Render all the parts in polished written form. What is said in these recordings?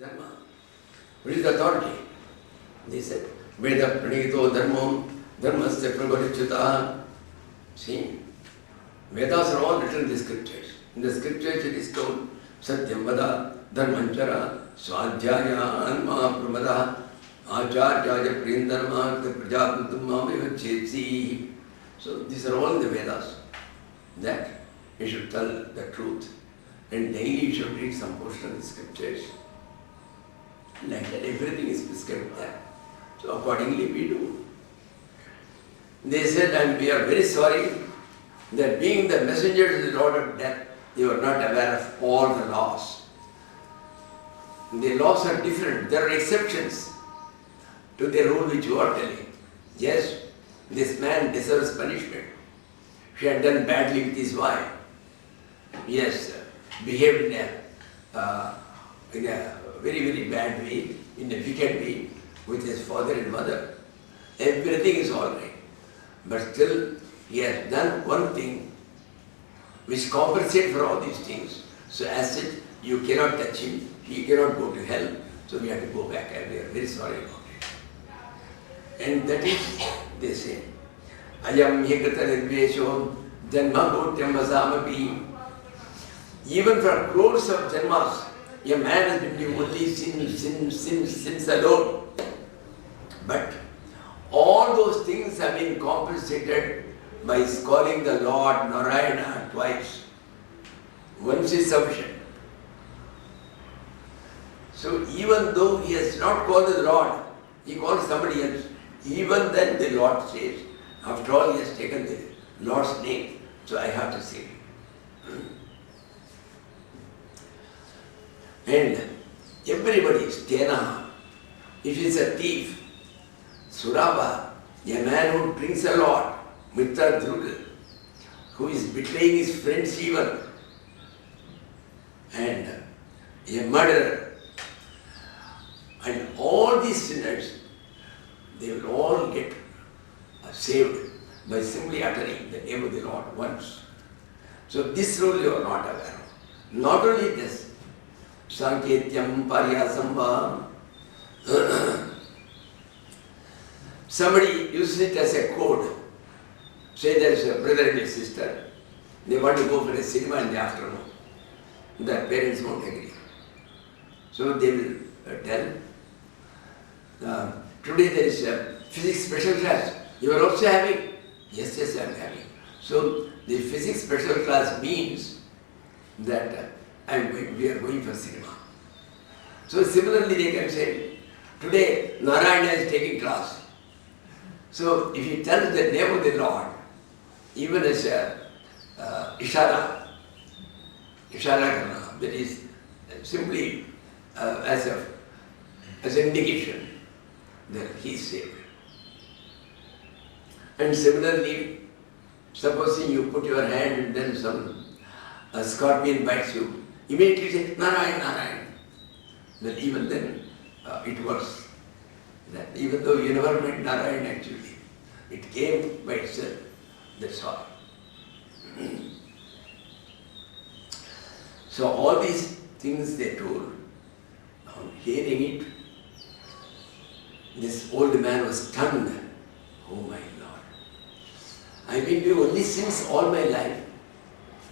Dharma. What is the authority? They said, Veda pranito dharmam dharmasya prabhalichyata. See, Vedas are all written in the scriptures. In the scriptures it is told, Satyam vada dharmanchara swadhyaya anma pramada acharya prindharma prajapatam mamivachetsi. So these are all in the Vedas. That you should tell the truth. And daily you should read some portion of the scriptures. Like that, everything is prescribed there. So accordingly we do. They said, and we are very sorry that being the messengers of the Lord of Death, you are not aware of all the laws. The laws are different. There are exceptions to the rule which you are telling. Yes, this man deserves punishment. He had done badly with his wife. Yes, behaved in a very, very bad way, in a wicked way, with his father and mother. Everything is all right. But still, he has done one thing which compensates for all these things. So as such, you cannot touch him, he cannot go to hell, so we have to go back, and we are very sorry about it. And that is, they say, Ayam hikata nirvesho janma bhotyam vasamapi. Even for crores of janmas, a man has been doing only sins alone. But all those things have been compensated by calling the Lord Narayana twice. Once is sufficient. So even though he has not called the Lord, he calls somebody else. Even then the Lord says, after all he has taken the Lord's name, so I have to save him. And everybody is Tena. If he is a thief, Surava, a man who drinks a lot, Mitra Druga, who is betraying his friends even, and a murderer, and all these sinners, they will all get saved by simply uttering the name of the Lord once. So this rule you are not aware of. Not only this, Sanketyam Paryasamba. Somebody uses it as a code. Say there is a brother and a sister. They want to go for a cinema in the afternoon. Their parents won't agree. So they will tell, today there is a physics special class. You are also having? Yes, I am having. So the physics special class means that we are going for cinema. So similarly they can say, today Narayana is taking class. So if you tell the name of the Lord, even as a ishara karna, that is simply as an indication that he is saved. And similarly, supposing you put your hand and then some scorpion bites you, immediately say, Narayan, Narayan. Then even then it works. That even though you never met Narayan actually, it came by itself. That's all. So all these things they told, on hearing it, this old man was stunned. Oh my Lord, I've been doing only sins all my life,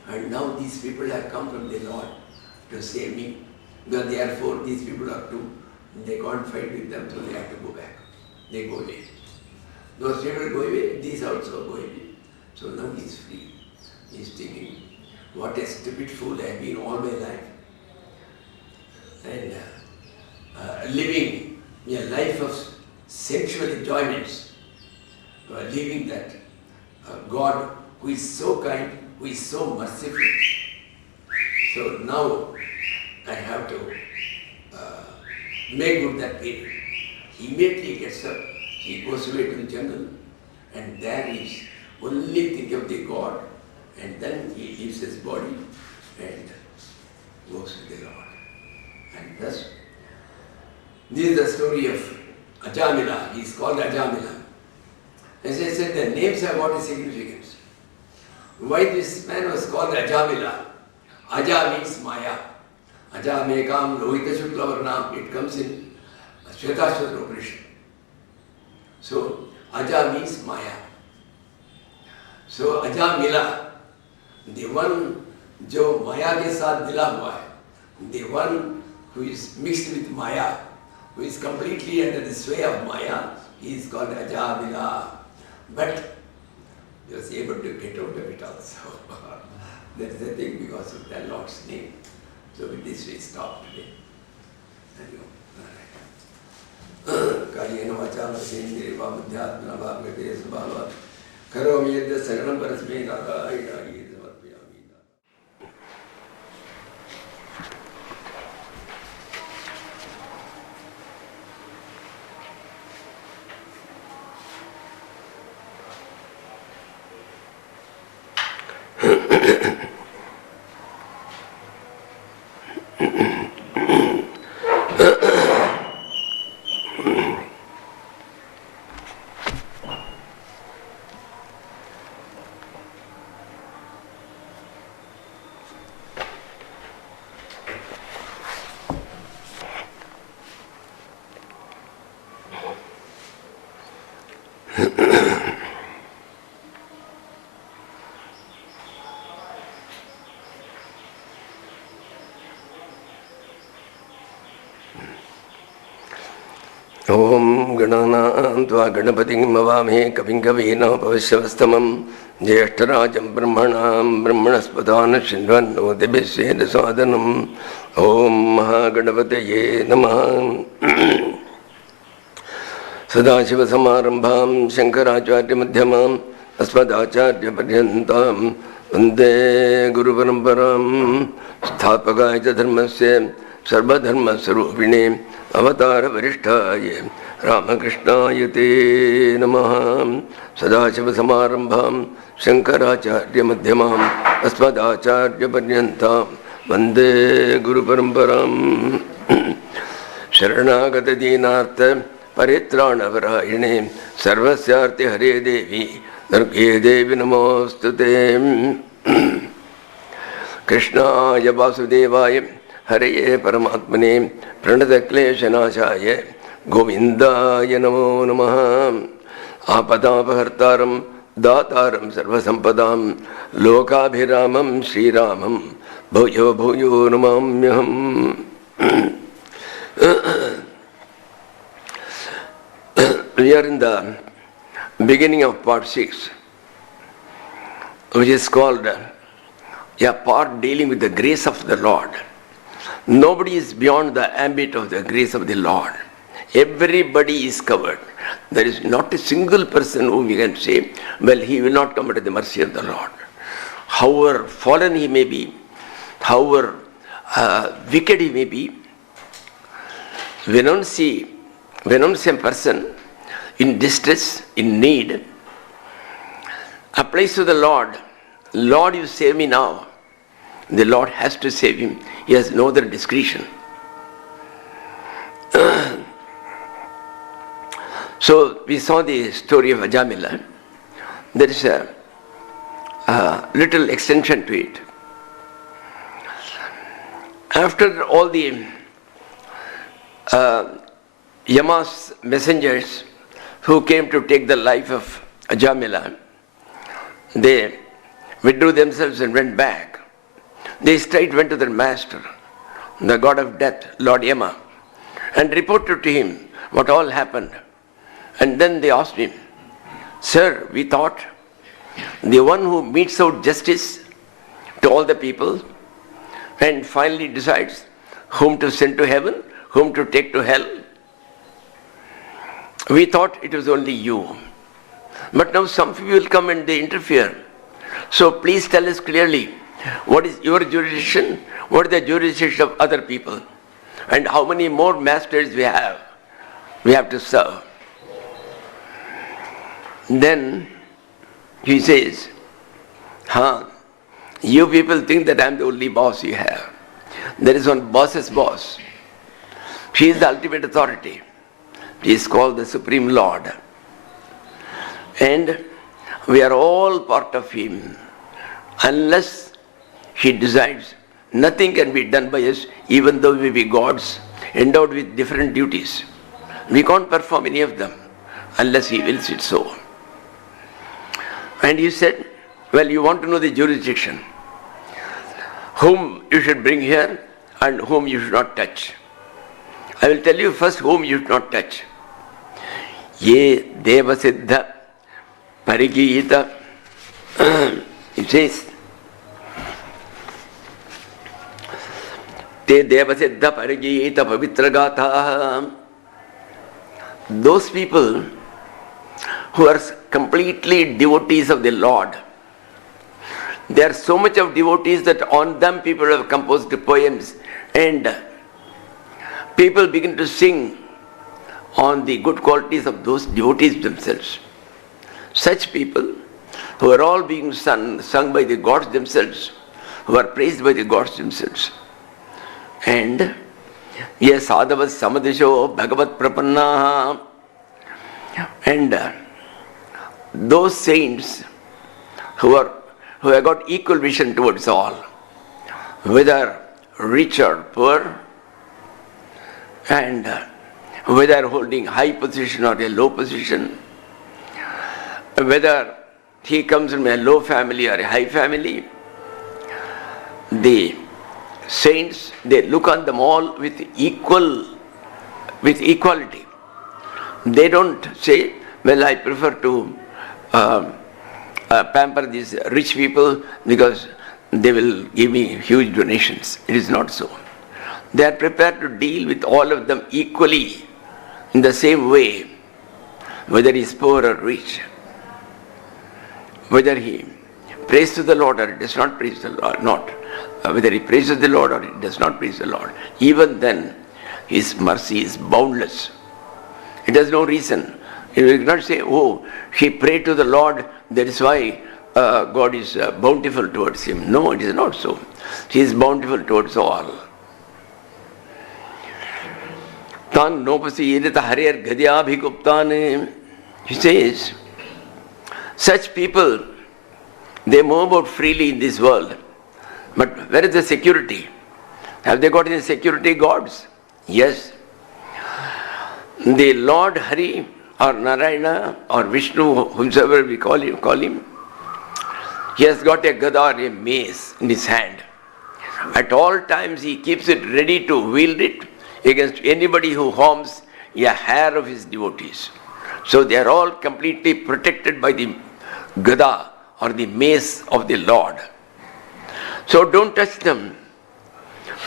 and now these people have come from the Lord to save me. But therefore these people are too, they can't fight with them, so they have to go back. They go away. Those people go away, these also go away. So now he is free. He is thinking, what a stupid fool I have been all my life. And living a life of sensual enjoyments, leaving that God who is so kind, who is so merciful. So now I have to make good that period. He immediately gets up, he goes away to the jungle, and there he is only think of the God, and then he leaves his body and goes to the Lord. And thus, this is the story of Ajamila. He is called Ajamila. As I said, the names have got a significance. Why this man was called Ajamila? Aja means Maya. Ajamekam lohita shukla varnam, it comes in Shvetashwara Upanishad. So, Aja means Maya. So, Aja Mila, the one जो माया के साथ मिला हुआ है, the one who is mixed with Maya, who is completely under the sway of Maya, he is called Aja Mila. But he was able to get out of it also. That is the thing because of the Lord's name. So with this we stop today. Kariyena vacha vasendri vamadhyatmana bhagavate subhava karomi yadya saranam parasme narayanaya samarpayami. Om Ganana Tva Ganapatim Mavame Kavim Kavina Pavashavastamam Jyeshtarajam Brahmanam Brahmanaspadana Shindvano Debeseda Sadhanam Om Mahaganapataye Namaha Sadashiva Samarambham Shankaracharya Madhyamam Asmadacharya Paryantam Vande Guru Paramparam Sthapakaya Dharmasya Sarvadharma Sarupine Avatara Varishthaya Ramakrishnaya Te Namaha Sadashiva Samarambham Shankaracharya Madhyamam Asmadacharya Paryantam Vande Guru Paramparam Sharanagata Dinartha Paritrana Varayane Sarvasyarti Hare Devi Narke Devi Namostute Krishnaya Vasudevaya Hare Paramatmane Pranata Kleshanashaya Govindaya Namo Namaha Apadapahartaram Dataram Sarvasampadam Lokabhiramam Sri Ramam Bhuyo Bhuyo Namamyaham. We are in the beginning of part 6, which is called a part dealing with the grace of the Lord. Nobody is beyond the ambit of the grace of the Lord. Everybody is covered. There is not a single person whom you can say, well, he will not come under the mercy of the Lord. However fallen he may be, however wicked he may be, when one sees a person in distress, in need, applies to the Lord, Lord, you save me now. The Lord has to save him. He has no other discretion. So we saw the story of Ajamila. There is a little extension to it. After all the Yama's messengers who came to take the life of Ajamila, they withdrew themselves and went back. They straight went to their master, the god of death, Lord Yama, and reported to him what all happened. And then they asked him, Sir, we thought the one who metes out justice to all the people and finally decides whom to send to heaven, whom to take to hell, we thought it was only you. But now some people will come and they interfere. So please tell us clearly, what is your jurisdiction, what is the jurisdiction of other people, and how many more masters we have to serve. Then he says, you people think that I am the only boss you have. There is one boss's boss. He is the ultimate authority. He is called the Supreme Lord. And we are all part of him, unless he decides nothing can be done by us, even though we be gods endowed with different duties. We can't perform any of them unless He wills it so. And he said, well, you want to know the jurisdiction, whom you should bring here and whom you should not touch. I will tell you first whom you should not touch. Ye Devasiddha Parigita, it says, Te Devasiddha Parigita Pavitragatha. Those people who are completely devotees of the Lord. There are so much of devotees that on them people have composed poems, and people begin to sing on the good qualities of those devotees themselves. Such people who are all being sung by the gods themselves, who are praised by the gods themselves. And yes, sadhavas samadisho bhagavat prapanna. And those saints who have got equal vision towards all, whether rich or poor, and whether holding high position or a low position, whether he comes from a low family or a high family, the saints, they look on them all with equality. They don't say, well, I prefer to pamper these rich people because they will give me huge donations. It is not so. They are prepared to deal with all of them equally in the same way, whether he is poor or rich, whether he prays to the Lord or does not praise the Lord, whether he praises the Lord or he does not praise the Lord. Even then, His mercy is boundless. It has no reason. You will not say, oh, he prayed to the Lord, that is why God is bountiful towards him. No, it is not so. He is bountiful towards all. Tan nopasi edita harer gadyabhikuptane. He says, such people, they move about freely in this world. But where is the security? Have they got any security guards? Yes. The Lord Hari or Narayana or Vishnu, whomsoever we call him, he has got a gada or a mace in his hand. At all times he keeps it ready to wield it against anybody who harms a hair of his devotees. So they are all completely protected by the gada or the mace of the Lord. So don't touch them.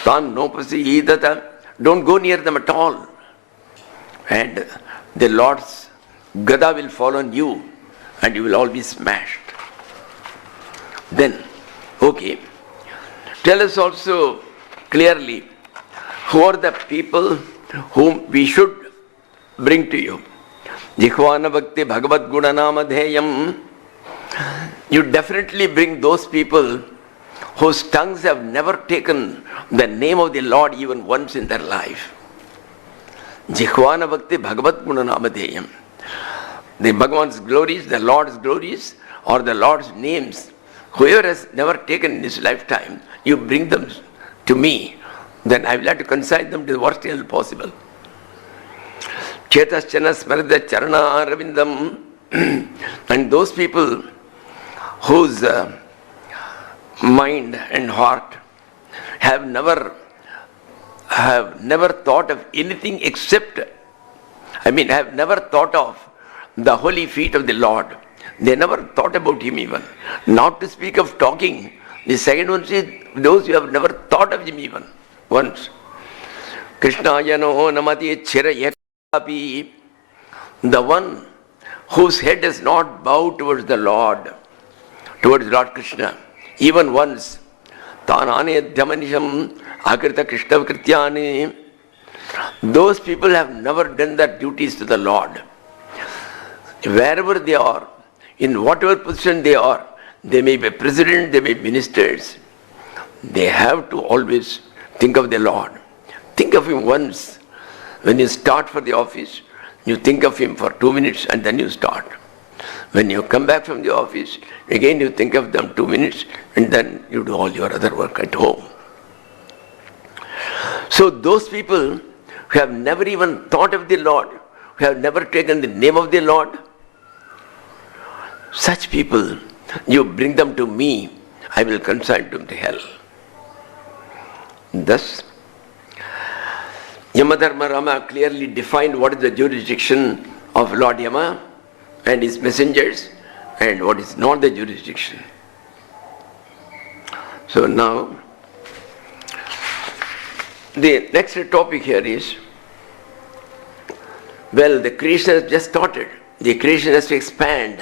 Tan nopasi idata. Don't go near them at all. And the Lord's gada will fall on you and you will all be smashed. Then, okay, tell us also clearly who are the people whom we should bring to you. Jikhvana bhakti bhagavad gunanamadheyam. You definitely bring those people whose tongues have never taken the name of the Lord even once in their life. Jikhvana bhakti bhagavad gunanamadheyam. The Bhagavan's glories, the Lord's glories, or the Lord's names, whoever has never taken in his lifetime, you bring them to me, then I will have to consign them to the worst hell possible. Chetaschana smarada charana aravindam. And those people whose mind and heart have never thought of anything except, have never thought of the holy feet of the Lord. They never thought about him even. Not to speak of talking. The second one is those who have never thought of him even once. Krishnaya no namati chira yakapi. The one whose head does not bow towards the Lord, towards Lord Krishna, even once. Tanane dhamanisham akrita Krishna krityani. Those people have never done their duties to the Lord. Wherever they are, in whatever position they are, they may be president, they may be ministers, they have to always think of the Lord. Think of him once. When you start for the office, you think of him for 2 minutes and then you start. When you come back from the office, again you think of them 2 minutes and then you do all your other work at home. So those people who have never even thought of the Lord, who have never taken the name of the Lord, such people, you bring them to me, I will consign them to hell. Thus, Yamadharma Rama clearly defined what is the jurisdiction of Lord Yama and his messengers and what is not the jurisdiction. So now, the next topic here is, well, the creation has just started. The creation has to expand.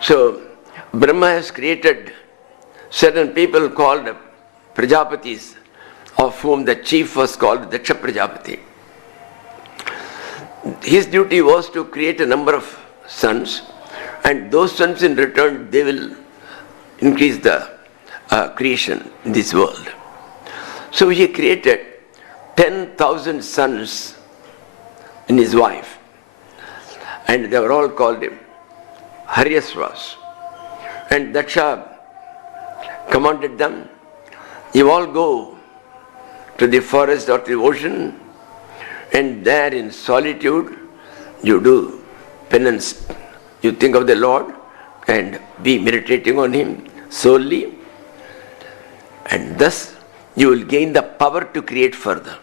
So, Brahma has created certain people called Prajapatis, of whom the chief was called Daksha Prajapati. His duty was to create a number of sons, and those sons in return, they will increase the creation in this world. So he created 10,000 sons in his wife, and they were all called him Haryasvas. And Daksha commanded them, you all go to the forest or to the ocean, and there in solitude you do penance. You think of the Lord and be meditating on Him solely, and thus you will gain the power to create further.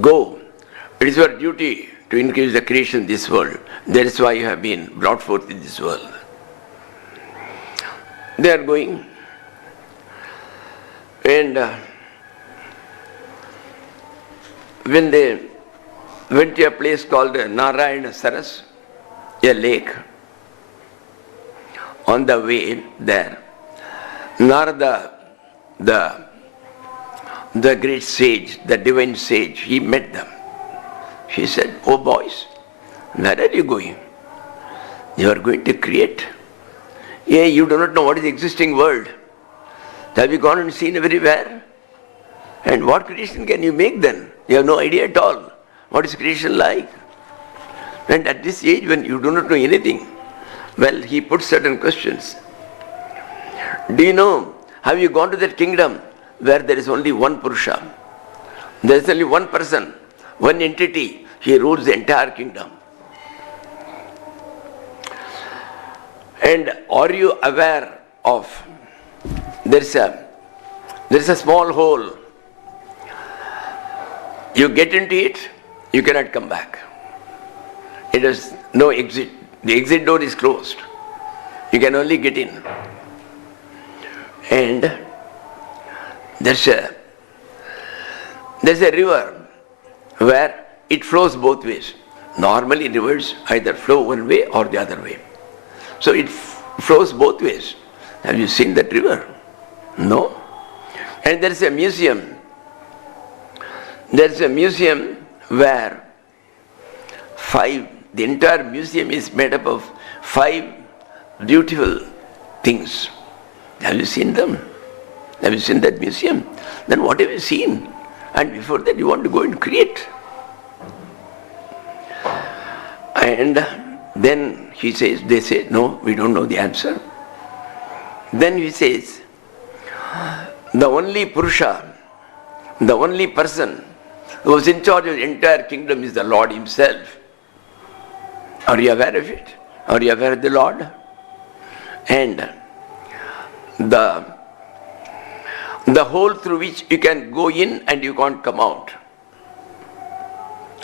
Go. It is your duty to increase the creation in this world. That is why you have been brought forth in this world. They are going, and when they went to a place called Narayana Saras, a lake, on the way there, Narada, the great sage, the divine sage, he met them. He said, oh boys, where are you going? You are going to create. Yeah, you do not know what is the existing world. Have you gone and seen everywhere? And what creation can you make then? You have no idea at all. What is creation like? And at this age when you do not know anything, well, he put certain questions. Do you know, have you gone to that kingdom where there is only one Purusha? There is only one person, one entity. He rules the entire kingdom. And are you aware of, there is a small hole. You get into it, you cannot come back. It has no exit. The exit door is closed. You can only get in. And there's a river where it flows both ways. Normally rivers either flow one way or the other way. So it flows both ways. Have you seen that river? No. And there is a museum. There is a museum where the entire museum is made up of 5 beautiful things. Have you seen them? Have you seen that museum? Then what have you seen? And before that you want to go and create. And then they say, no, we don't know the answer. Then he says, the only Purusha, the only person who is in charge of the entire kingdom is the Lord Himself. Are you aware of it? Are you aware of the Lord? And the hole through which you can go in and you can't come out.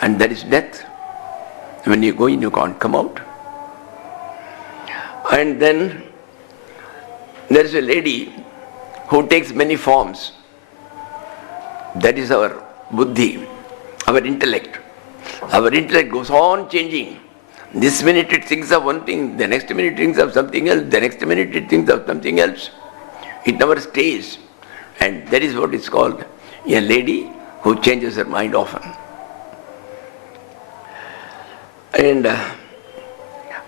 And that is death. When you go in, you can't come out. And then there is a lady who takes many forms. That is our buddhi, our intellect. Our intellect goes on changing. This minute it thinks of one thing, the next minute it thinks of something else, the next minute it thinks of something else. It never stays. And that is what is called a lady who changes her mind often. And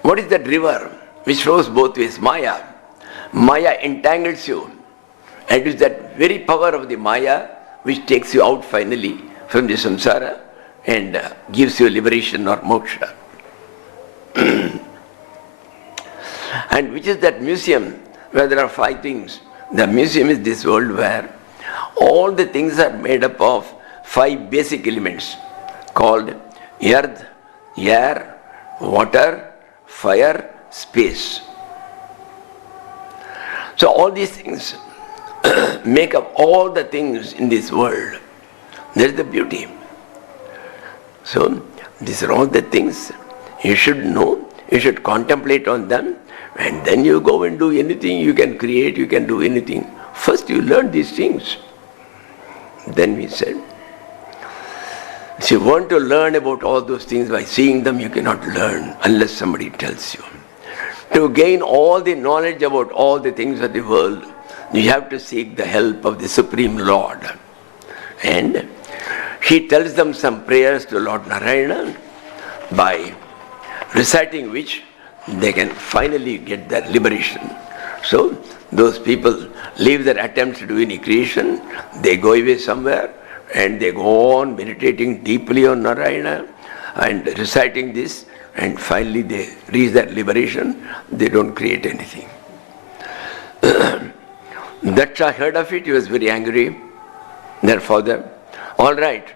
what is that river which flows both ways? Maya. Maya entangles you. And it is that very power of the Maya which takes you out finally from the samsara and gives you liberation or moksha. And which is that museum where there are 5 things. The museum is this world where all the things are made up of 5 basic elements called earth, air, water, fire, space. So all these things make up all the things in this world. That's the beauty. So these are all the things you should know, you should contemplate on them, and then you go and do anything you can create, you can do anything. First you learn these things. Then we said, if you want to learn about all those things by seeing them, you cannot learn unless somebody tells you. To gain all the knowledge about all the things of the world, you have to seek the help of the Supreme Lord. And he tells them some prayers to Lord Narayana, by reciting which they can finally get their liberation. So those people leave their attempts to do any creation, they go away somewhere and they go on meditating deeply on Narayana and reciting this, and finally they reach their liberation. They don't create anything. Daksha heard of it, he was very angry. Their father, all right,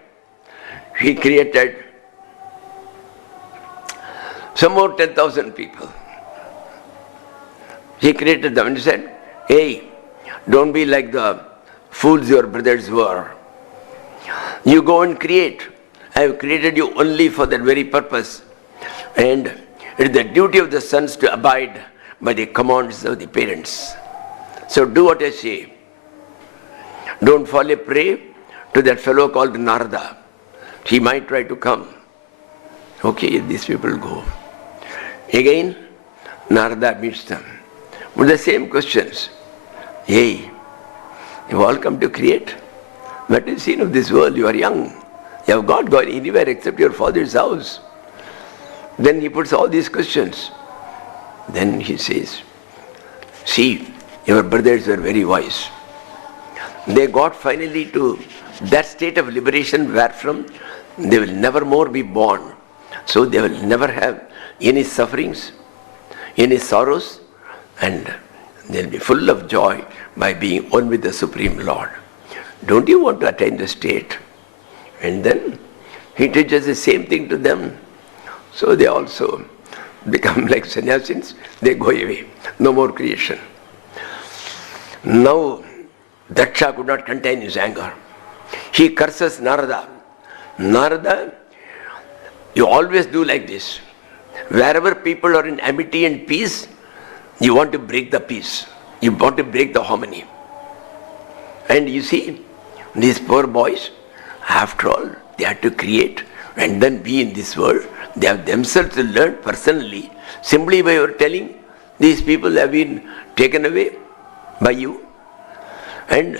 he created some more 10,000 people. He created them and he said, hey, don't be like the fools your brothers were. You go and create. I have created you only for that very purpose. And it is the duty of the sons to abide by the commands of the parents. So do what I say. Don't fall a prey to that fellow called Narada. He might try to come. Okay, these people go. Again, Narada meets them with the same questions. Hey, you all come to create? What is seen of this world? You are young. You have not gone anywhere except your father's house. Then he puts all these questions. Then he says, see, your brothers were very wise. They got finally to that state of liberation wherefrom they will never more be born. So they will never have any sufferings, any sorrows, and they'll be full of joy by being one with the Supreme Lord. Don't you want to attain the state? And then he teaches the same thing to them. So they also become like sannyasins, they go away. No more creation. Now Daksha could not contain his anger. He curses Narada. Narada, you always do like this. Wherever people are in amity and peace, you want to break the peace. You want to break the harmony. And you see, these poor boys, after all, they had to create and then be in this world. They have themselves learned personally, simply by your telling, these people have been taken away by you. And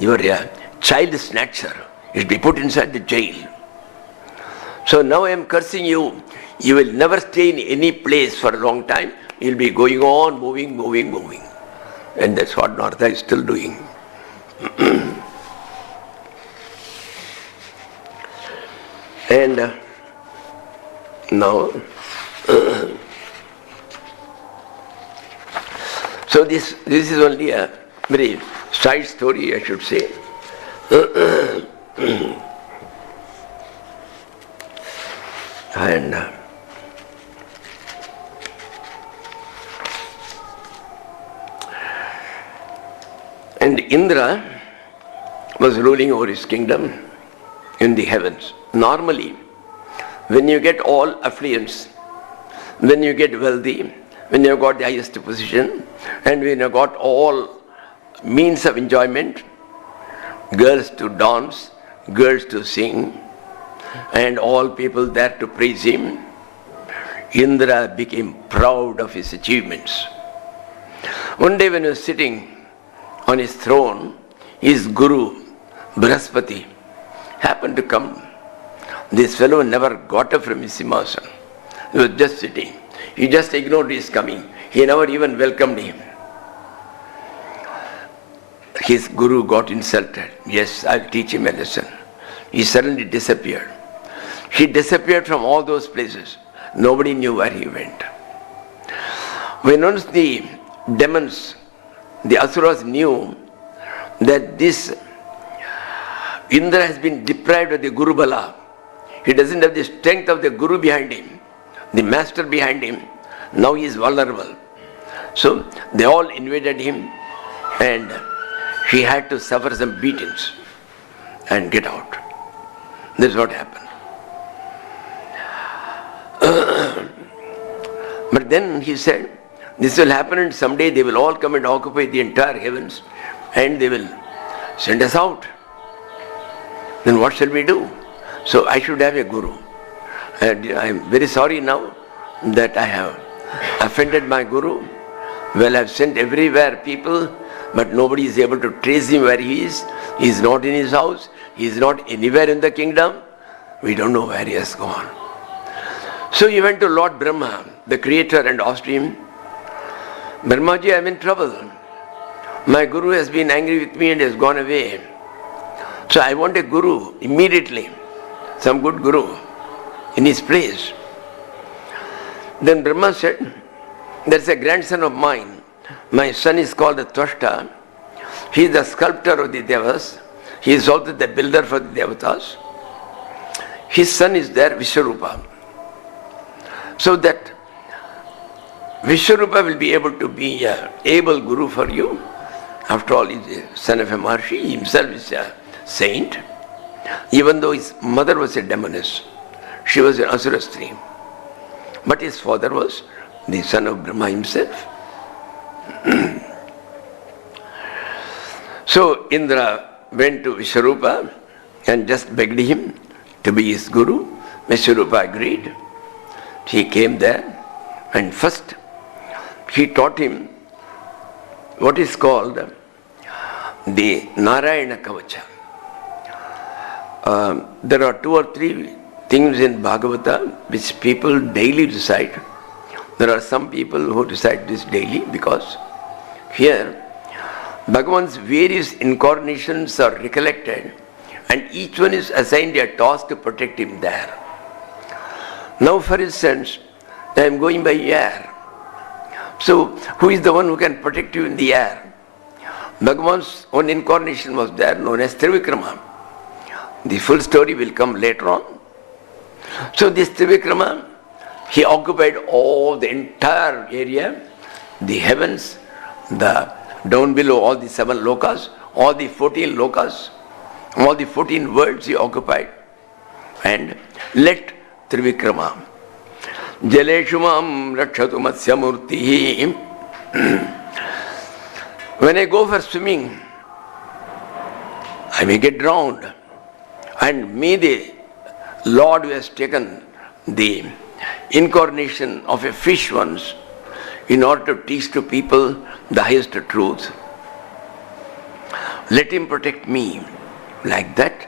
you are a child snatcher. You will be put inside the jail. So now I am cursing you. You will never stay in any place for a long time. You will be going on, moving. And that's what Narada is still doing. And now, so this is only a very side story, I should say. And Indra was ruling over his kingdom in the heavens. Normally, when you get all affluence, when you get wealthy, when you have got the highest position, and when you have got all means of enjoyment, girls to dance, girls to sing, and all people there to praise him, Indra became proud of his achievements. One day when he was sitting on his throne, his guru, Brihaspati, happened to come. This fellow never got up from his simhasana. He was just sitting. He just ignored his coming. He never even welcomed him. His guru got insulted. Yes, I'll teach him a lesson. He suddenly disappeared. He disappeared from all those places. Nobody knew where he went. When once the demons, the Asuras knew that this Indra has been deprived of the Guru Bala. He doesn't have the strength of the Guru behind him, the master behind him. Now he is vulnerable. So they all invaded him and he had to suffer some beatings and get out. This is what happened. But then he said, this will happen and someday they will all come and occupy the entire heavens and they will send us out. Then what shall we do? So I should have a guru. And I am very sorry now that I have offended my guru. Well, I have sent everywhere people, but nobody is able to trace him where he is. He is not in his house. He is not anywhere in the kingdom. We don't know where he has gone. So he went to Lord Brahma, the creator, and asked him, Brahmaji, I am in trouble. My guru has been angry with me and has gone away. So I want a guru immediately, some good guru in his place. Then Brahma said, there is a grandson of mine. My son is called the Tvashta. He is the sculptor of the Devas. He is also the builder for the Devatas. His son is there, Vishwarupa. So that Vishwarupa will be able to be an able guru for you. After all, he is a son of a Maharshi. He himself is a saint. Even though his mother was a demoness, she was an Asura Stree. But his father was the son of Brahma himself. So Indra went to Vishwarupa and just begged him to be his guru. Vishwarupa agreed. He came there and first he taught him what is called the Narayana Kavacha. There are 2 or 3 things in Bhagavatam which people daily recite. There are some people who recite this daily because here Bhagavan's various incarnations are recollected and each one is assigned a task to protect him there. Now for instance, I am going by air. So who is the one who can protect you in the air? Bhagavan's own incarnation was there, known as Trivikrama. The full story will come later on. So this Trivikrama, he occupied all the entire area, the heavens, the down below all the 7 lokas, all the 14 lokas, all the 14 worlds he occupied. And let Trivikrama Jaleshumam Rakshatu Matsya Murti. When I go for swimming, I may get drowned. And may the Lord who has taken the incarnation of a fish once in order to teach to people the highest truth, let him protect me. Like that,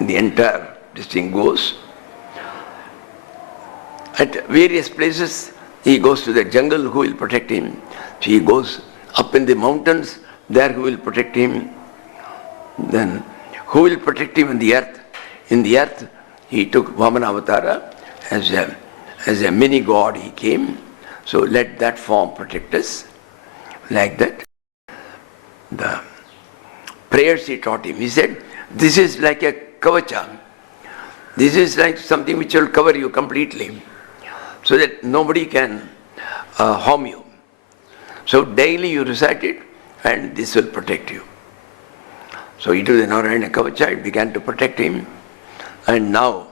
the entire this thing goes. At various places, he goes to the jungle, who will protect him. He goes up in the mountains, there who will protect him. Then who will protect him in the earth? In the earth, he took Vamana Avatara as a mini god he came. So let that form protect us. Like that. The prayers he taught him. He said, this is like a kavacha. This is like something which will cover you completely, so that nobody can harm you. So daily you recite it and this will protect you. So he did the Narayana Kavacha, it began to protect him. And now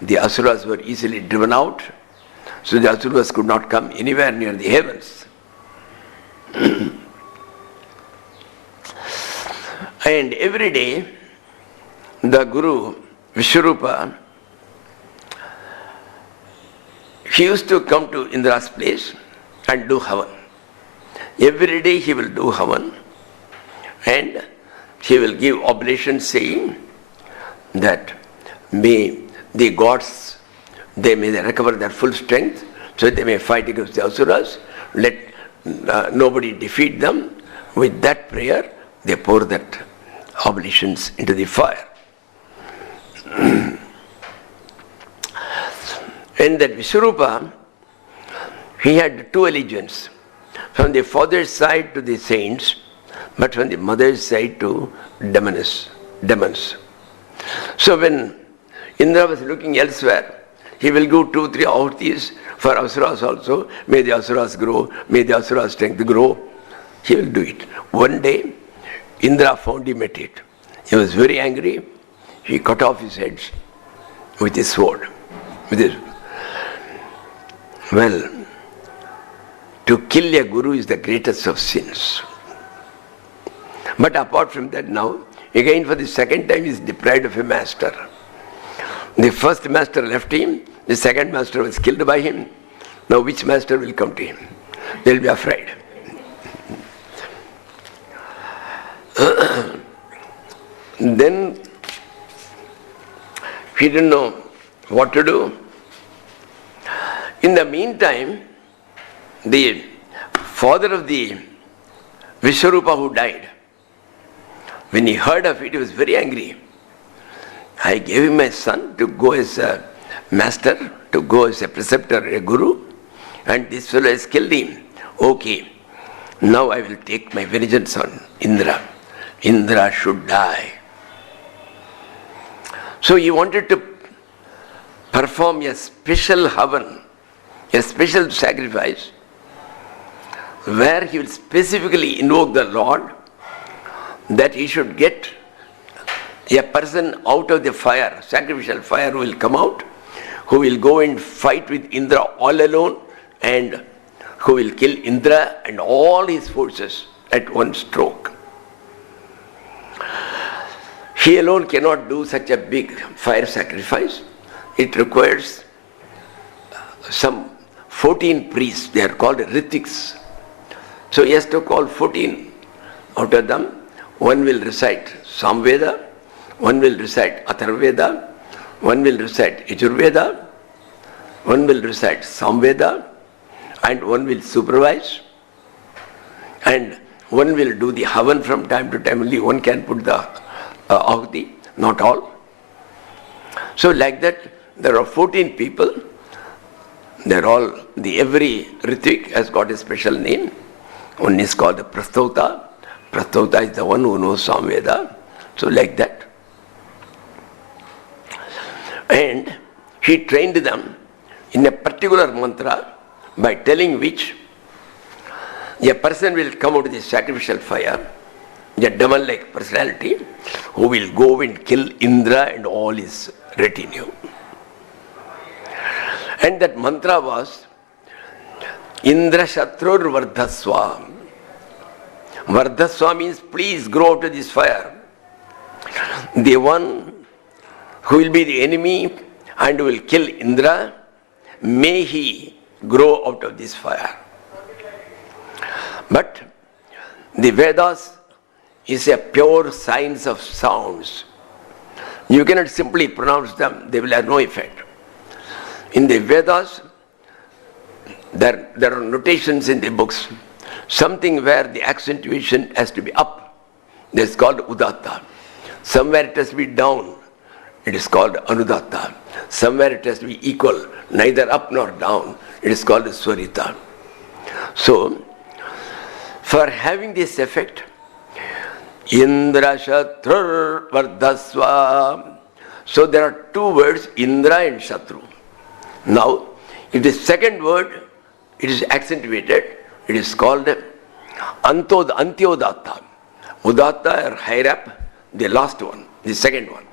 the Asuras were easily driven out. So the Asuras could not come anywhere near the heavens. And every day the Guru Vishwarupa, he used to come to Indra's place and do Havan. Every day he will do Havan and he will give oblation saying that may the gods, they may recover their full strength so they may fight against the Asuras. Let nobody defeat them. With that prayer, they pour that oblations into the fire. And that Vishwarupa, he had 2 allegiance. From the father's side to the saints, but from the mother's side to demons. So when Indra was looking elsewhere, he will do 2-3 ahutis for asuras also. May the asuras grow, may the asuras' strength grow. He will do it. One day, Indra found him at it. He was very angry. He cut off his heads with his sword. Well, to kill a guru is the greatest of sins. But apart from that now, again for the second time he is deprived of a master. The first master left him, the second master was killed by him. Now which master will come to him? They will be afraid. Then he didn't know what to do. In the meantime, the father of the Vishwarupa who died, when he heard of it, he was very angry. I gave him my son to go as a master, to go as a preceptor, a guru, and this fellow has killed him. Okay, now I will take my vengeance on Indra. Indra should die. So he wanted to perform a special havan, a special sacrifice, where he will specifically invoke the Lord, that he should get a person out of the fire, sacrificial fire who will come out, who will go and fight with Indra all alone, and who will kill Indra and all his forces at one stroke. He alone cannot do such a big fire sacrifice. It requires some 14 priests, they are called Ritiks. So he has to call 14 out of them. One will recite Samveda, one will recite Atharveda, one will recite Yajurveda, one will recite Samveda, and one will supervise, and one will do the havan from time to time. Only one can put the ahuti, not all. So like that, there are 14 people. They're all, every Ritvik has got a special name. One is called the Prastauta. Prastauta is the one who knows Samveda. So like that. And he trained them in a particular mantra, by telling which a person will come out of the sacrificial fire, a demon-like personality, who will go and kill Indra and all his retinue. And that mantra was Indra Shatrur Vardhaswa. Vardhaswa means please grow out of this fire. The one who will be the enemy and will kill Indra, may he grow out of this fire. But the Vedas is a pure science of sounds. You cannot simply pronounce them, they will have no effect. In the Vedas, there are notations in the books, something where the accentuation has to be up, that is called Udatta. Somewhere it has to be down, it is called Anudatta. Somewhere it has to be equal, neither up nor down, it is called Swarita. So, for having this effect, Indra Shatrur Vardhasva. So there are two words, Indra and Shatru. Now, if the second word, it is accentuated, it is called Antyodatta. Udatta or higher up, the last one, the second one.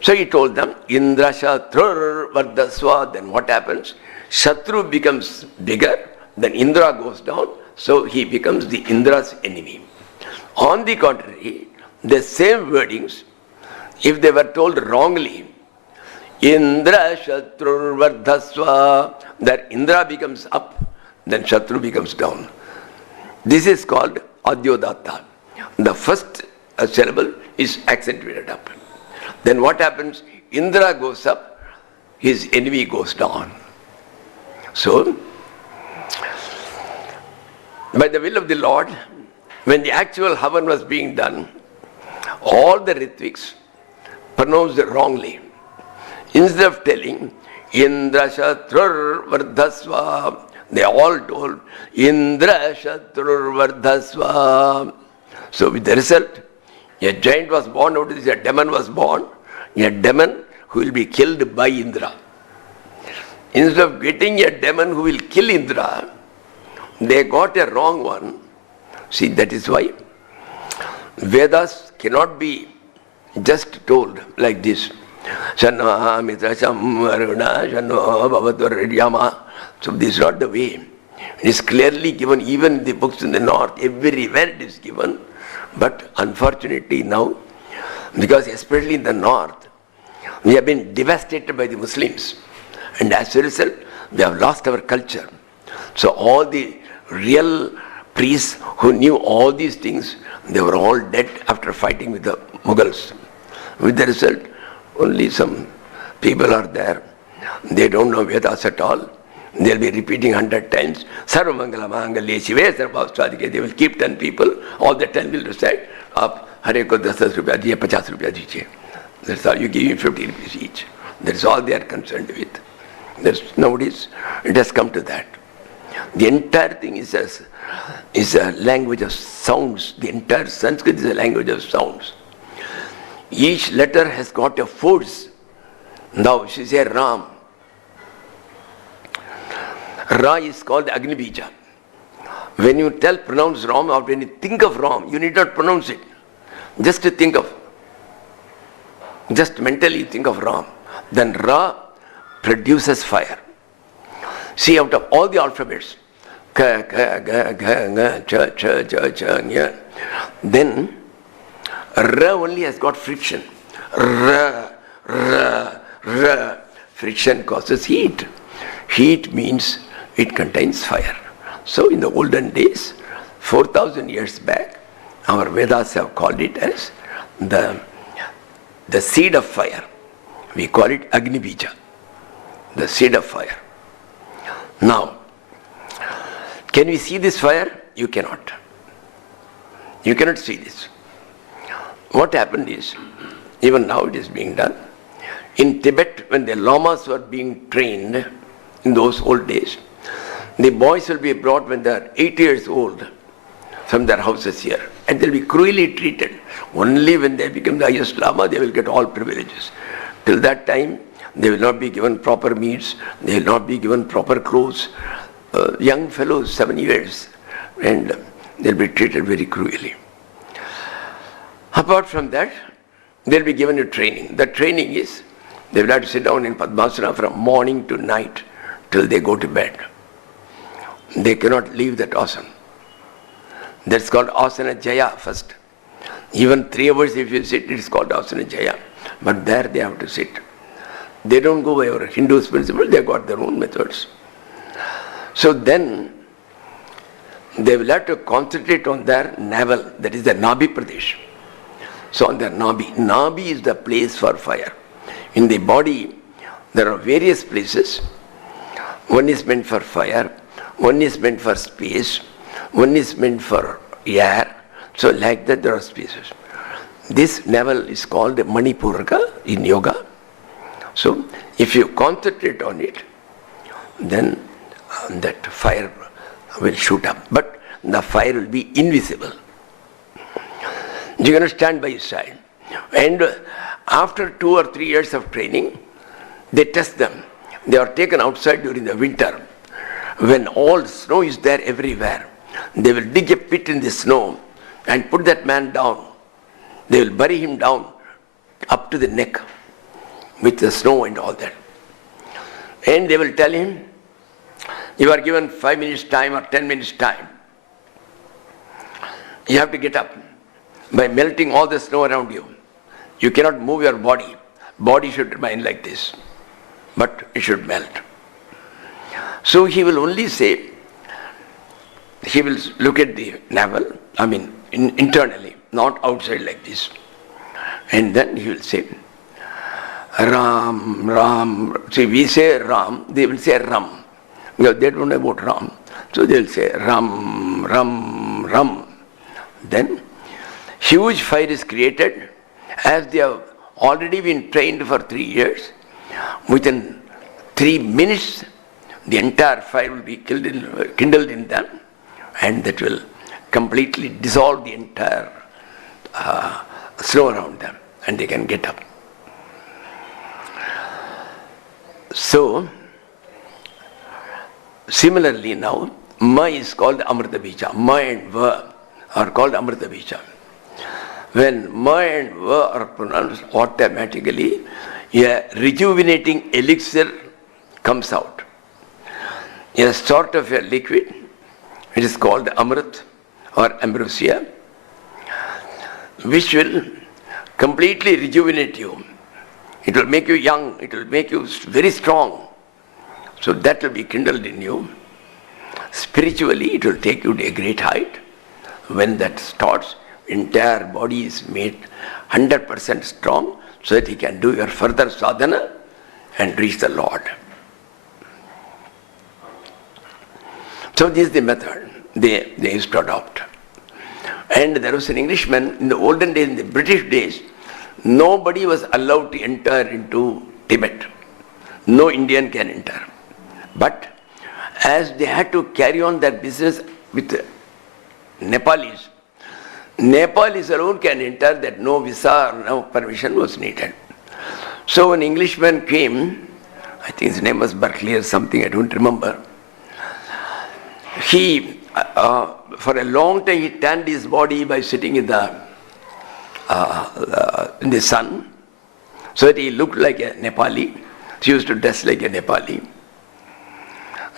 So he told them, Indra Shatrur Vardhasva. Then what happens? Shatru becomes bigger, then Indra goes down, so he becomes the Indra's enemy. On the contrary, the same wordings, if they were told wrongly, Indra Shatrur Vardhasva, that Indra becomes up, then Shatru becomes down. This is called Adyodatta. The first syllable is accentuated up. Then what happens? Indra goes up, his enemy goes down. So, by the will of the Lord, when the actual havan was being done, all the Ritviks pronounced it wrongly. Instead of telling Indra Shatrur Vardhasva, They all told, Indra Shatrur Vardhasva. So with the result, a giant was born out of this, a demon was born, a demon who will be killed by Indra. Instead of getting a demon who will kill Indra, they got a wrong one. See, that is why Vedas cannot be just told like this. So this is not the way. It is clearly given, even in the books in the north, everywhere it is given. But unfortunately now, because especially in the north, we have been devastated by the Muslims. And as a result, we have lost our culture. So all the real priests who knew all these things, they were all dead after fighting with the Mughals. With the result, only some people are there. They don't know Vedas at all. They'll be repeating 100 times. Sarva Mangala Mangalye Shive Sarvavastadike. They will keep 10 people. All the 10 will recite. Up, Hare ko 10 rupiya diye, 50 rupiya dijiye. That's all. You give him 50 rupees each. That's all they are concerned with. Nowadays, it has come to that. The entire thing is a language of sounds. The entire Sanskrit is a language of sounds. Each letter has got a force. Now, she says Ram. Ra is called Agni Bija. When you pronounce Ram, or when you think of Ram, you need not pronounce it. Just to think of. Just mentally think of Ram. Then Ra produces fire. See, out of all the alphabets, Ka, Ga, Ga, Ga, Cha, Cha, Cha, Cha, Nya, then Ra only has got friction. Ra, Ra, Ra. Friction causes heat. Heat means it contains fire. So in the olden days, 4,000 years back, our Vedas have called it as the seed of fire. We call it Agni Bija, the seed of fire. Now, can we see this fire? You cannot. You cannot see this. What happened is, even now it is being done. In Tibet, when the lamas were being trained in those old days, the boys will be brought when they are 8 years old from their houses here, and they will be cruelly treated. Only when they become the highest lama, they will get all privileges. Till that time, they will not be given proper meals, they will not be given proper clothes. Young fellows, 7 years, and they will be treated very cruelly. Apart from that, they will be given a training. The training is, they will have to sit down in Padmasana from morning to night till they go to bed. They cannot leave that asana. That's called asana jaya first. Even 3 hours if you sit, it is called asana jaya. But there they have to sit. They don't go by our Hindu's principle, they got their own methods. So then, they will have to concentrate on their navel, that is the Nabi Pradesh. So on their Nabi. Nabi is the place for fire. In the body, there are various places. One is meant for fire, one is meant for space, one is meant for air. So like that there are spaces. This navel is called Manipuraka in yoga. So if you concentrate on it, then that fire will shoot up. But the fire will be invisible. You're going to stand by his side. And after 2 or 3 years of training, they test them. They are taken outside during the winter. When all snow is there everywhere, they will dig a pit in the snow and put that man down. They will bury him down up to the neck with the snow and all that. And they will tell him, you are given 5 minutes time or 10 minutes time. You have to get up by melting all the snow around you. You cannot move your body. Body should remain like this, but it should melt. So he will only say, he will look at the navel, internally, not outside like this. And then he will say, Ram, Ram. See, we say Ram, they will say Ram. Because they don't know about Ram. So they will say Ram, Ram, Ram. Then, huge fire is created. As they have already been trained for 3 years, within 3 minutes, the entire fire will be kindled in them, and that will completely dissolve the entire snow around them, and they can get up. So, similarly now, Ma is called Amrita Bija. Ma and Va are called Amrita Bija. When Ma and Va are pronounced, automatically a rejuvenating elixir comes out. A sort of a liquid, it is called Amrit or ambrosia, which will completely rejuvenate you. It will make you young, it will make you very strong. So that will be kindled in you. Spiritually, it will take you to a great height. When that starts, entire body is made 100% strong, so that you can do your further sadhana and reach the Lord. So this is the method they used to adopt. And there was an Englishman in the olden days, in the British days, nobody was allowed to enter into Tibet. No Indian can enter. But as they had to carry on their business with Nepalese, Nepalese alone can enter, that no visa or no permission was needed. So an Englishman came, I think his name was Berkeley or something, I don't remember. He, for a long time, he tanned his body by sitting in the sun, so that he looked like a Nepali. He used to dress like a Nepali.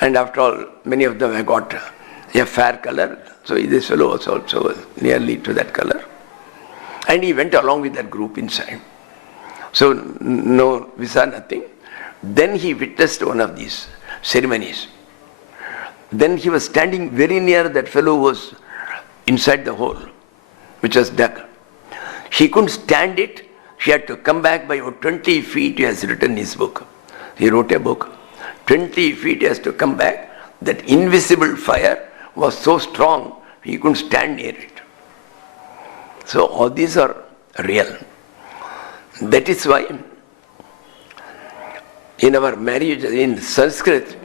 And after all, many of them have got a fair color, so this fellow was also nearly to that color. And he went along with that group inside. So no visa, nothing. Then he witnessed one of these ceremonies. Then he was standing very near that fellow who was inside the hole, which was dug. He couldn't stand it. He had to come back by about 20 feet. He has written his book. He wrote a book. 20 feet he has to come back. That invisible fire was so strong, he couldn't stand near it. So all these are real. That is why in our marriage, in Sanskrit,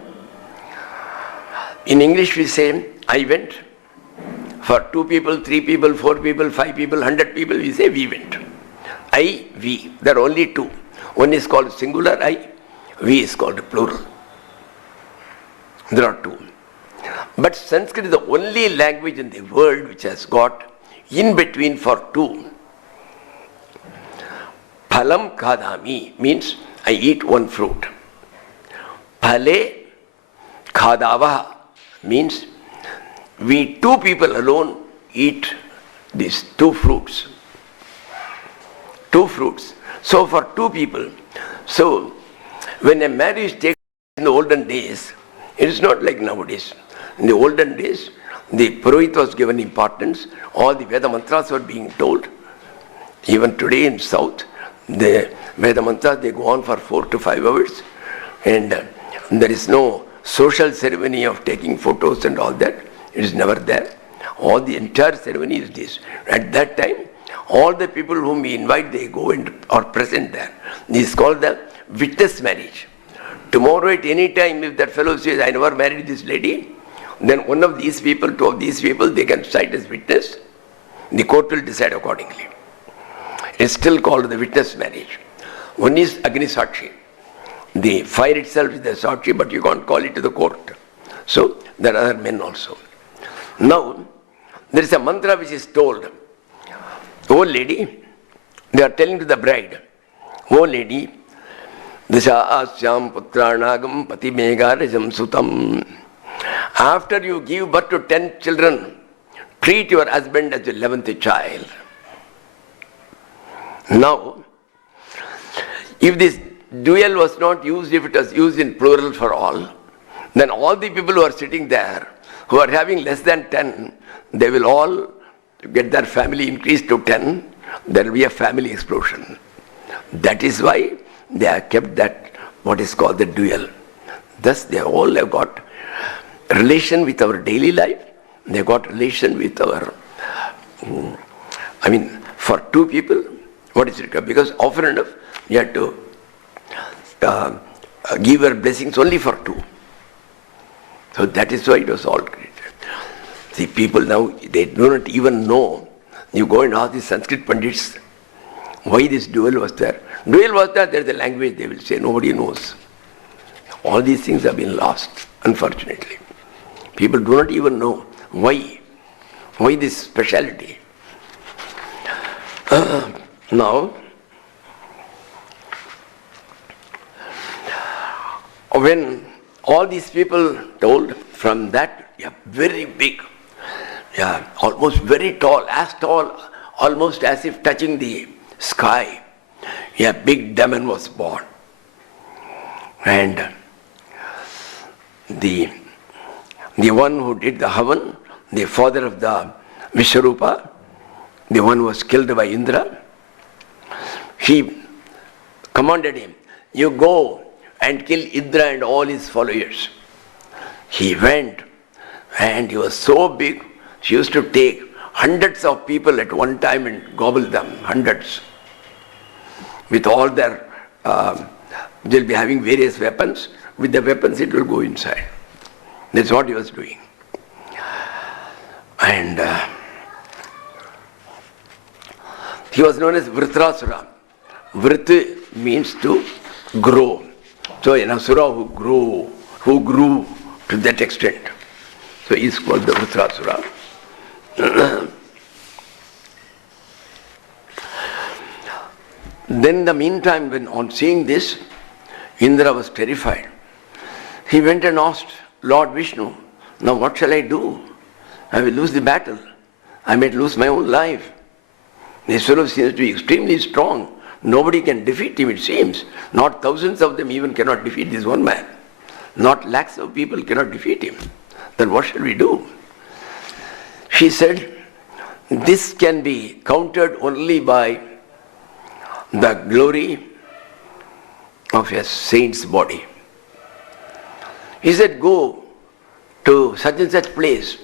in English we say, I went. For 2 people, 3 people, 4 people, 5 people, 100 people, we say we went. I, we. There are only 2. One is called singular I, we is called plural. There are 2. But Sanskrit is the only language in the world which has got in between for 2. Phalam khadami means I eat one fruit. Phale khadavaha means we 2 people alone eat these 2 fruits. 2 fruits. So for 2 people. So when a marriage takes in the olden days, it is not like nowadays. In the olden days, the Purohit was given importance. All the Veda mantras were being told. Even today in South, the Veda mantras, they go on for 4 to 5 hours. And there is no social ceremony of taking photos and all that. It is never there. All the entire ceremony is this. At that time, all the people whom we invite, they go and are present there. This is called the witness marriage. Tomorrow at any time, if that fellow says, I never married this lady, then one of these people, 2 of these people, they can cite as witness. The court will decide accordingly. It is still called the witness marriage. One is Agni Sakshi. The fire itself is the Sakshi, but you can't call it to the court. So there are other men also. Now, there is a mantra which is told. Oh lady, they are telling to the bride, oh lady, Disha asyam putranagam pati megarajam sutam. After you give birth to 10 children, treat your husband as the 11th child. Now, if this dual was not used, if it was used in plural for all, then all the people who are sitting there, who are having less than 10, they will all get their family increased to 10. There will be a family explosion. That is why they have kept that, what is called the dual. Thus they all have got relation with our daily life. They have got relation with our, for 2 people, what is it? Because often enough, you have to give your blessings only for 2. So that is why it was all created. See, people now, they do not even know. You go and ask the Sanskrit Pandits why this duel was there. Duel was there is a language they will say, nobody knows. All these things have been lost, unfortunately. People do not even know why. Why this speciality? Now, when all these people told from that, very big, almost very tall, almost as if touching the sky, a big demon was born. And the one who did the Havan, the father of the Vishwarupa, the one who was killed by Indra, he commanded him, you go and kill Indra and all his followers. He went, and he was so big, he used to take hundreds of people at one time and gobble them, hundreds. With all their, they'll be having various weapons. With the weapons it will go inside. That's what he was doing. And he was known as Vrittasura. Vrit means to grow. So an asura who grew to that extent. So he is called the Vrittasura. Then in the meantime, when on seeing this, Indra was terrified. He went and asked Lord Vishnu, now what shall I do? I will lose the battle. I may lose my own life. This fellow seems to be extremely strong. Nobody can defeat him, it seems. Not thousands of them even cannot defeat this one man. Not lakhs of people cannot defeat him. Then what shall we do? She said, this can be countered only by the glory of a saint's body. He said, go to such and such place.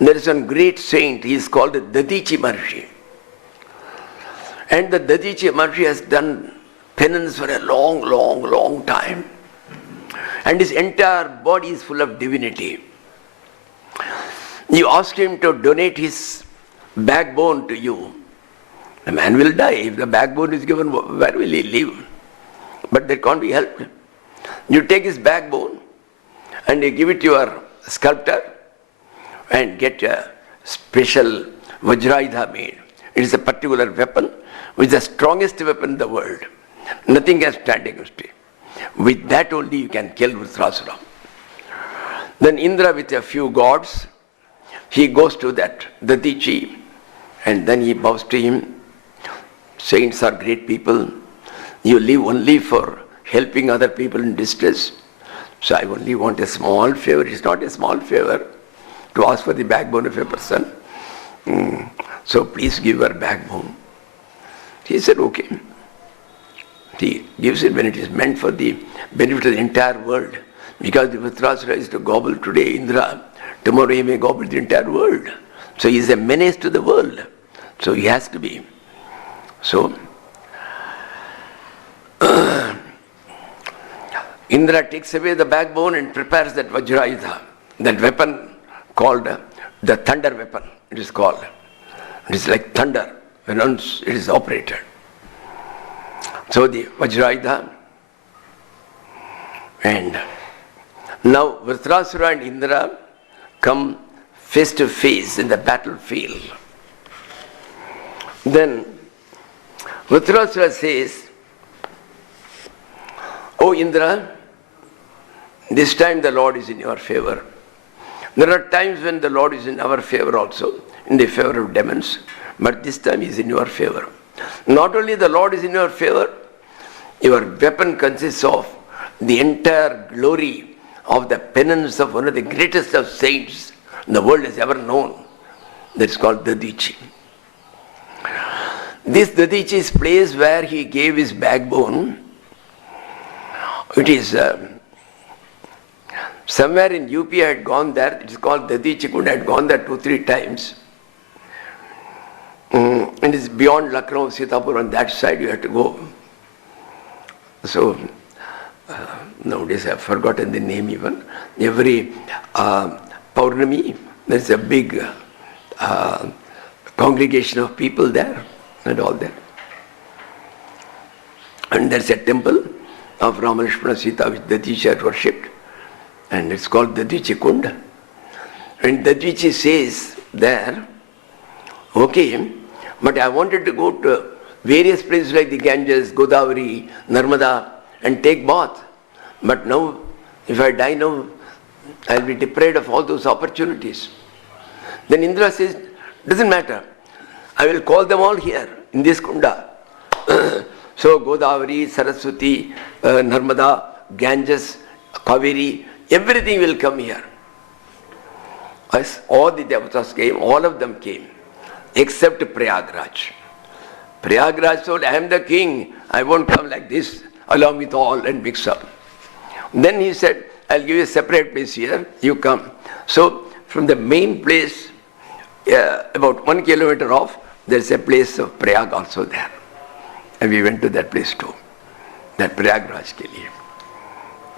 There is one great saint, he is called the Dadichi Maharshi. And the Dadichi Maharshi has done penance for a long time. And his entire body is full of divinity. You ask him to donate his backbone to you. The man will die. If the backbone is given, where will he live? But that can't be helped. You take his backbone and you give it to your sculptor and get a special Vajraidha made. It is a particular weapon, which is the strongest weapon in the world. Nothing can stand against it. With that only you can kill Vrittasura. Then Indra with a few gods, he goes to that Dadichi and then he bows to him. Saints are great people. You live only for helping other people in distress. So I only want a small favor. It's not a small favor to ask for the backbone of a person. So please give her backbone. He said, okay. He gives it when it is meant for the benefit of the entire world. Because the Vrittasura is to gobble today Indra, tomorrow he may gobble the entire world. So he is a menace to the world. So he has to be. So, Indra takes away the backbone and prepares that Vajraidha, that weapon called the thunder weapon, it is called. It is like thunder when once it is operated. So the Vajraidha, and now Vrittasura and Indra come face to face in the battlefield. Then Vrittasura says, O Indra, this time the Lord is in your favor. There are times when the Lord is in our favor also, in the favor of demons, but this time he is in your favor. Not only the Lord is in your favor, your weapon consists of the entire glory of the penance of one of the greatest of saints the world has ever known. That's called Dadichi. This Dadichi's place where he gave his backbone, it is somewhere in UP. I had gone there. It is called Dadichi Kund. I had gone there 2-3 times. And it's beyond Lucknow, Sitapur, on that side you have to go. So, nowadays I've forgotten the name even. Every Paurnami, there's a big congregation of people there and all that. And there's a temple of Rama, Lakshmana, Sita which Dadichi are worshipped, and it's called Dadichi Kunda. And Dadichi says there, okay, but I wanted to go to various places like the Ganges, Godavari, Narmada and take bath. But now, if I die now, I'll be deprived of all those opportunities. Then Indra says, doesn't matter. I will call them all here in this Kunda. So Godavari, Saraswati, Narmada, Ganges, Kaveri, everything will come here. As all the devatas came, all of them came, except Prayagraj. Prayagraj told, I am the king, I won't come like this, along with all and mix up. Then he said, I'll give you a separate place here, you come. So from the main place, about 1 kilometer off, there's a place of Prayag also there. And we went to that place too, that Prayagraj के लिए.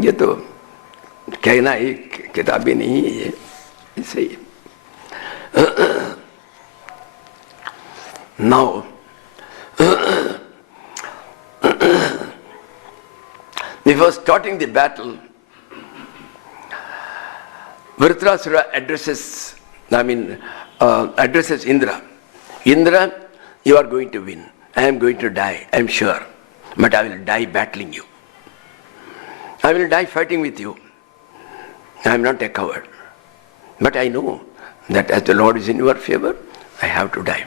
ये तो कहना ही किताबी नहीं है ये, ऐसे ही. Now, before starting the battle, Vrittasura addresses Indra. Indra, you are going to win. I am going to die, I am sure. But I will die battling you. I will die fighting with you. I am not a coward. But I know that as the Lord is in your favor, I have to die.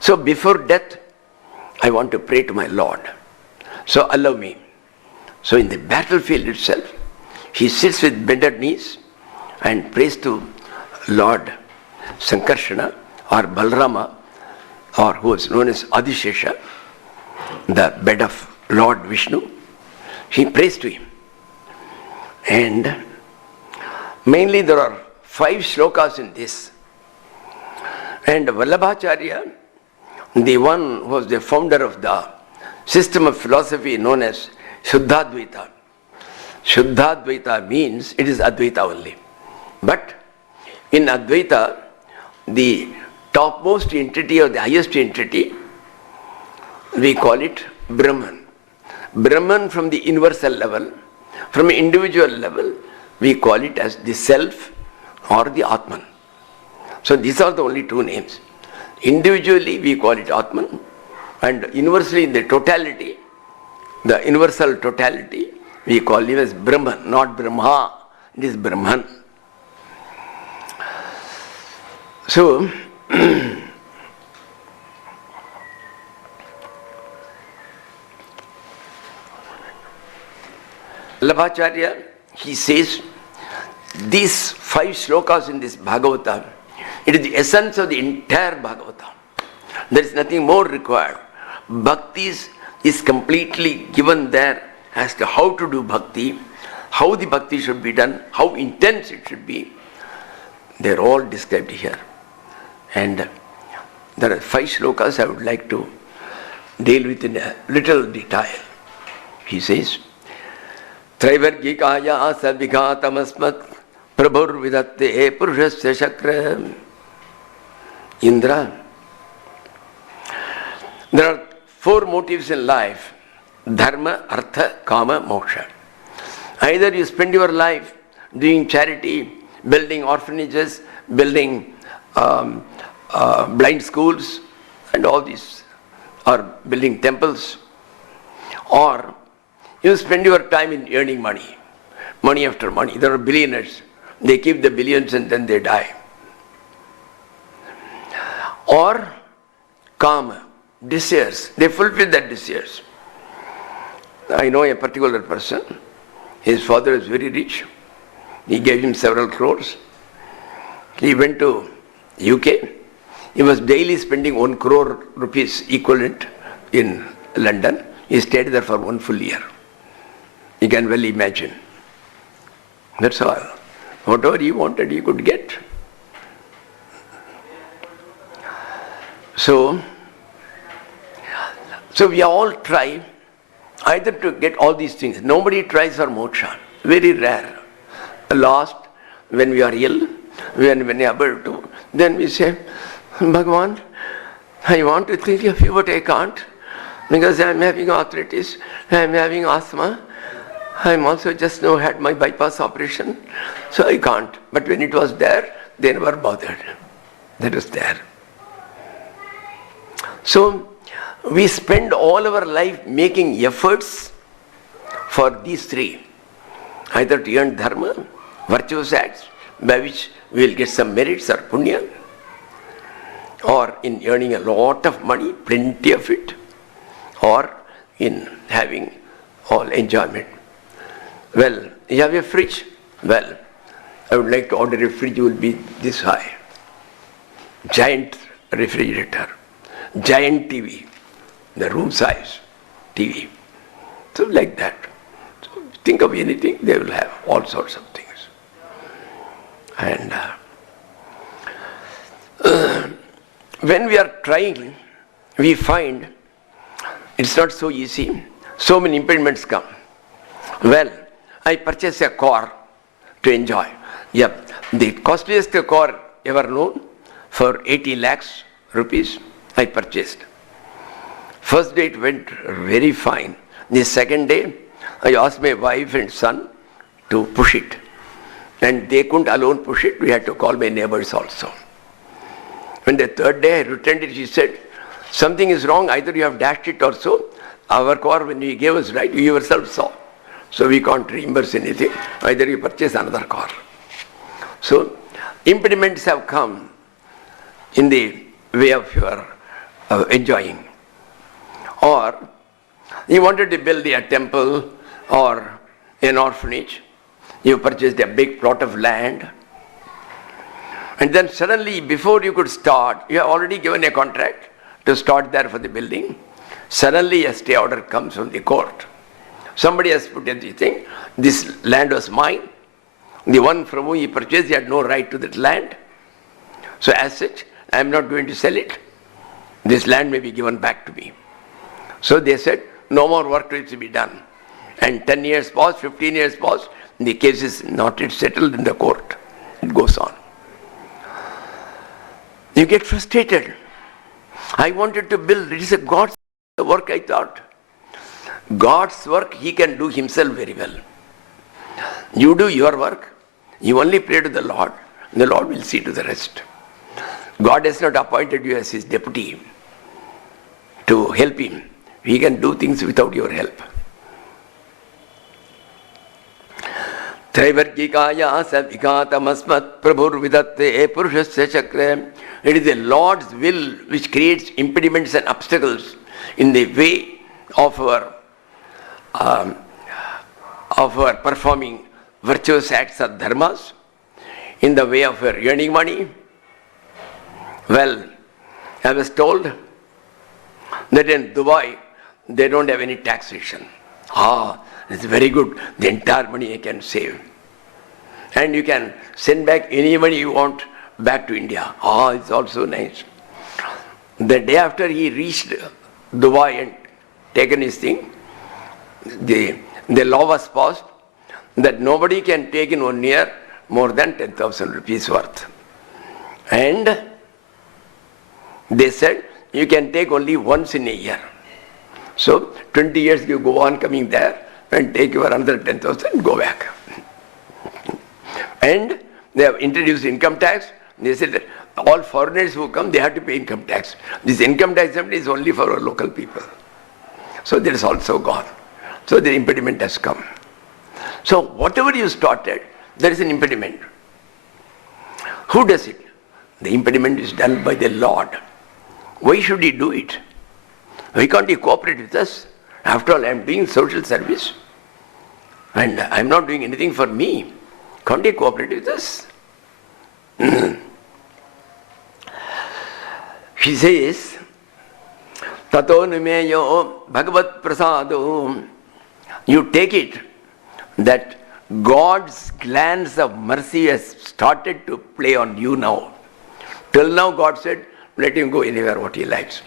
So before death, I want to pray to my Lord. So allow me. So in the battlefield itself, he sits with bended knees and prays to Lord Sankarsana or Balarama, or who is known as Adishesha, the bed of Lord Vishnu. He prays to him. And mainly there are 5 shlokas in this. And Vallabhacharya, the one who was the founder of the system of philosophy known as Shuddhadvaita. Shuddhadvaita means it is Advaita only. But in Advaita, the topmost entity or the highest entity, we call it Brahman. Brahman from the universal level, from individual level, we call it as the self or the Atman. So these are the only 2 names. Individually we call it Atman, and universally in the totality, the universal totality, we call him as Brahman, not Brahma, it is Brahman. So, Vallabhacharya, he says, these 5 shlokas in this Bhagavatam, it is the essence of the entire Bhagavatam. There is nothing more required. Bhakti is completely given there as to how to do bhakti, how the bhakti should be done, how intense it should be. They are all described here. And there are 5 shlokas I would like to deal with in a little detail. He says, Traivargikaya sadvigatamasmat prabhur vidatte purushasya shakra. Indra, there are 4 motives in life: dharma, artha, kama, moksha. Either you spend your life doing charity, building orphanages, building blind schools and all these, or building temples, or you spend your time in earning money, money after money. There are billionaires, they keep the billions and then they die. Or kama, desires, they fulfill that desires. I know a particular person, his father is very rich, he gave him several crores. He went to UK, he was daily spending 1 crore rupees equivalent in London. He stayed there for 1 full year. You can well imagine. That's all. Whatever he wanted, he could get. So we all try either to get all these things. Nobody tries for moksha. Very rare. Last, when we are ill, when we are able to, then we say, Bhagavan, I want to think of you, but I can't. Because I am having arthritis, I am having asthma. I am also just now had my bypass operation, so I can't. But when it was there, they never bothered. That was there. So, we spend all our life making efforts for these three. Either to earn dharma, virtuous acts, by which we will get some merits or punya, or in earning a lot of money, plenty of it, or in having all enjoyment. Well, you have a fridge? Well, I would like to order a fridge will be this high. Giant refrigerator, giant TV, the room size TV. So like that. So think of anything, they will have all sorts of things. And when we are trying, we find it's not so easy. So many impediments come. Well, I purchased a car to enjoy. Yep, the costliest car ever known for 80 lakhs rupees I purchased. First day it went very fine. The second day I asked my wife and son to push it. And they couldn't alone push it, we had to call my neighbors also. When the third day I returned it, she said, something is wrong, either you have dashed it or so. Our car, when you gave us right, you yourself saw. So we can't reimburse anything, either you purchase another car. So impediments have come in the way of your enjoying. Or you wanted to build a temple or an orphanage. You purchased a big plot of land. And then suddenly, before you could start, you have already given a contract to start there for the building. Suddenly a stay order comes from the court. Somebody has put in the thing, this land was mine. The one from whom he purchased, he had no right to that land. So as such, I am not going to sell it. This land may be given back to me. So they said, no more work needs to be done. And 10 years passed, 15 years passed, the case is not yet settled in the court. It goes on. You get frustrated. I wanted to build, it is a God's work, I thought. God's work, He can do Himself very well. You do your work, you only pray to the Lord will see to the rest. God has not appointed you as His deputy to help Him. He can do things without your help. Traivargikaya savikatamasmat prabhur vidatte purushasya chakra. It is the Lord's will which creates impediments and obstacles in the way of our performing virtuous acts or dharmas, in the way of our earning money. Well, I was told that in Dubai they don't have any taxation. It's very good. The entire money I can save. And you can send back any money you want back to India. It's also nice. The day after he reached Dubai and taken his thing, the law was passed that nobody can take in 1 year more than 10,000 rupees worth. And they said you can take only once in a year. So 20 years you go on coming there and take your another 10,000 and go back. And they have introduced income tax. They said that all foreigners who come, they have to pay income tax. This income tax is only for our local people. So that is also gone. So the impediment has come. So whatever you started, there is an impediment. Who does it? The impediment is done by the Lord. Why should He do it? Why can't He cooperate with us? After all, I am doing social service and I am not doing anything for me. Can't He cooperate with us? He says, Tato numeyo bhagavat prasado. You take it that God's glance of mercy has started to play on you now. Till now God said, let him go anywhere what he likes.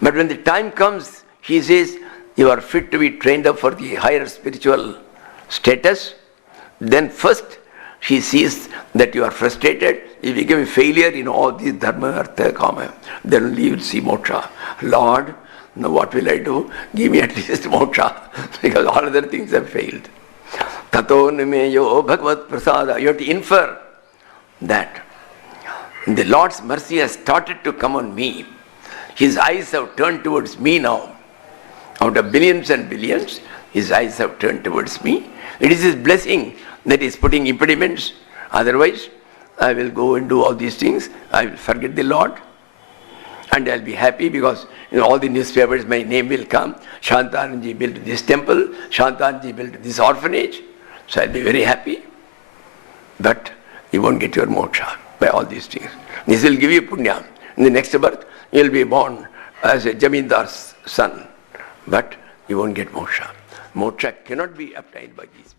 But when the time comes, He says, you are fit to be trained up for the higher spiritual status, then first she sees that you are frustrated, you become a failure in all these dharma, artha, kama. Then only you will see moksha. Lord, now what will I do? Give me at least moksha, because all other things have failed. Tato nimeyo bhagavat prasada. You have to infer that the Lord's mercy has started to come on me. His eyes have turned towards me now. Out of billions and billions, his eyes have turned towards me. It is his blessing that is putting impediments. Otherwise, I will go and do all these things. I will forget the Lord. And I will be happy because in all the newspapers my name will come. Shantananda built this temple. Shantananda built this orphanage. So I will be very happy. But you won't get your moksha by all these things. This will give you punya. In the next birth, you will be born as a jamindar's son. But you won't get moksha. Moksha cannot be obtained by these.